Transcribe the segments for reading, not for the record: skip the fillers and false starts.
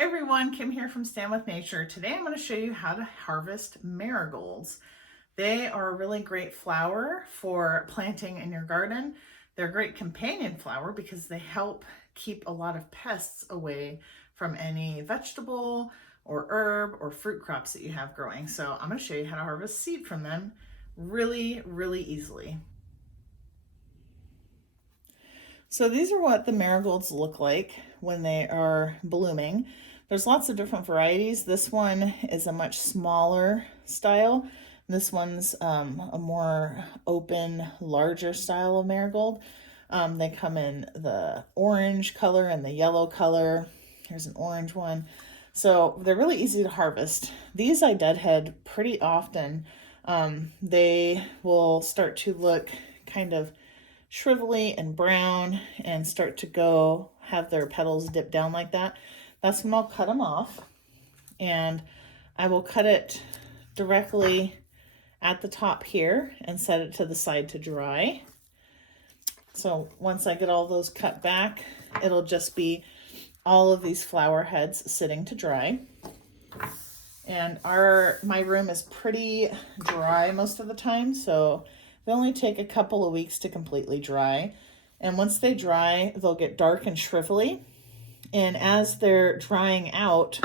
Hey everyone, Kim here from Stand With Nature. Today I'm going to show you how to harvest marigolds. They are a really great flower for planting in your garden. They're a great companion flower because they help keep a lot of pests away from any vegetable or herb or fruit crops that you have growing. So I'm going to show you how to harvest seed from them really easily. So these are what the marigolds look like when they are blooming. There's lots of different varieties. This one is a much smaller style. This one's a more open, larger style of marigold. They come in the orange color and the yellow color. Here's an orange one. So they're really easy to harvest. These I deadhead pretty often. They will start to look kind of shrivelly and brown and start to have their petals dip down like that. That's when I'll cut them off, and I will cut it directly at the top here and set it to the side to dry. So once I get all those cut back, it'll just be all of these flower heads sitting to dry. And my room is pretty dry most of the time, so they only take a couple of weeks to completely dry. And once they dry, they'll get dark and shrivelly. And as they're drying out,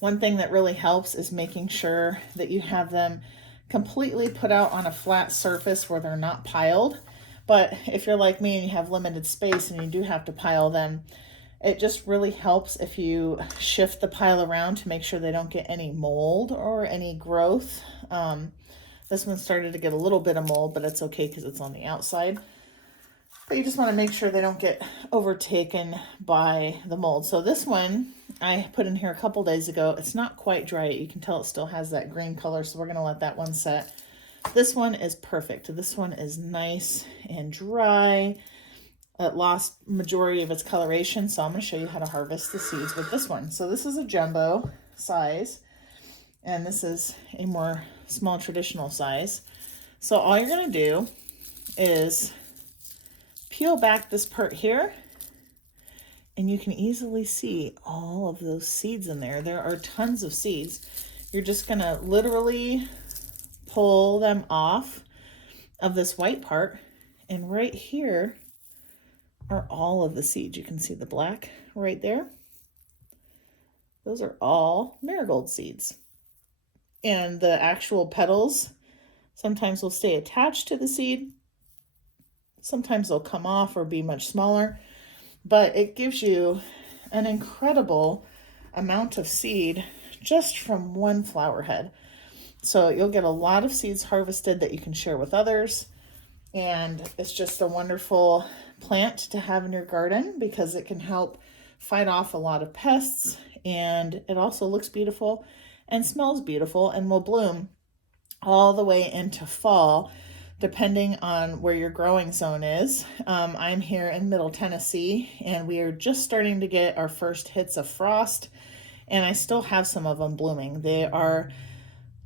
one thing that really helps is making sure that you have them completely put out on a flat surface where they're not piled. But if you're like me and you have limited space and you do have to pile them, it just really helps if you shift the pile around to make sure they don't get any mold or any growth. This one started to get a little bit of mold, but it's okay because it's on the outside. But you just want to make sure they don't get overtaken by the mold. So this one I put in here a couple days ago. It's not quite dry yet. You can tell it still has that green color, so we're going to let that one set. This one is perfect. This one is nice and dry. It lost majority of its coloration, so I'm going to show you how to harvest the seeds with this one. So this is a jumbo size, and this is a more small traditional size. So all you're going to do is peel back this part here, and you can easily see all of those seeds in there. There are tons of seeds. You're just going to literally pull them off of this white part, and right here are all of the seeds. You can see the black right there. Those are all marigold seeds. And the actual petals sometimes will stay attached to the seed. Sometimes they'll come off or be much smaller, but it gives you an incredible amount of seed just from one flower head. So you'll get a lot of seeds harvested that you can share with others. And it's just a wonderful plant to have in your garden because it can help fight off a lot of pests, and it also looks beautiful and smells beautiful and will bloom all the way into fall, depending on where your growing zone is. I'm here in Middle Tennessee, and we are just starting to get our first hits of frost, and I still have some of them blooming. They are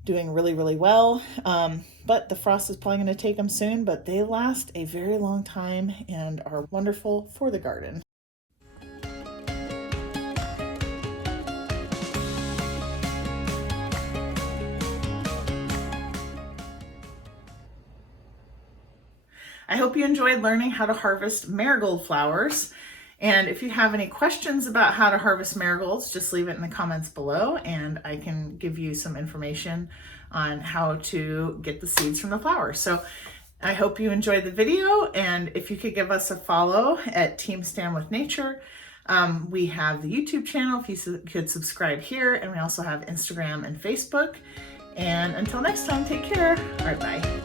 doing really well, but the frost is probably going to take them soon, but they last a very long time and are wonderful for the garden. I hope you enjoyed learning how to harvest marigold flowers. And if you have any questions about how to harvest marigolds, just leave it in the comments below, and I can give you some information on how to get the seeds from the flowers. So I hope you enjoyed the video, and if you could give us a follow at Team Stand With Nature. We have the YouTube channel, if you could subscribe here, and we also have Instagram and Facebook. And until next time, take care. All right, bye.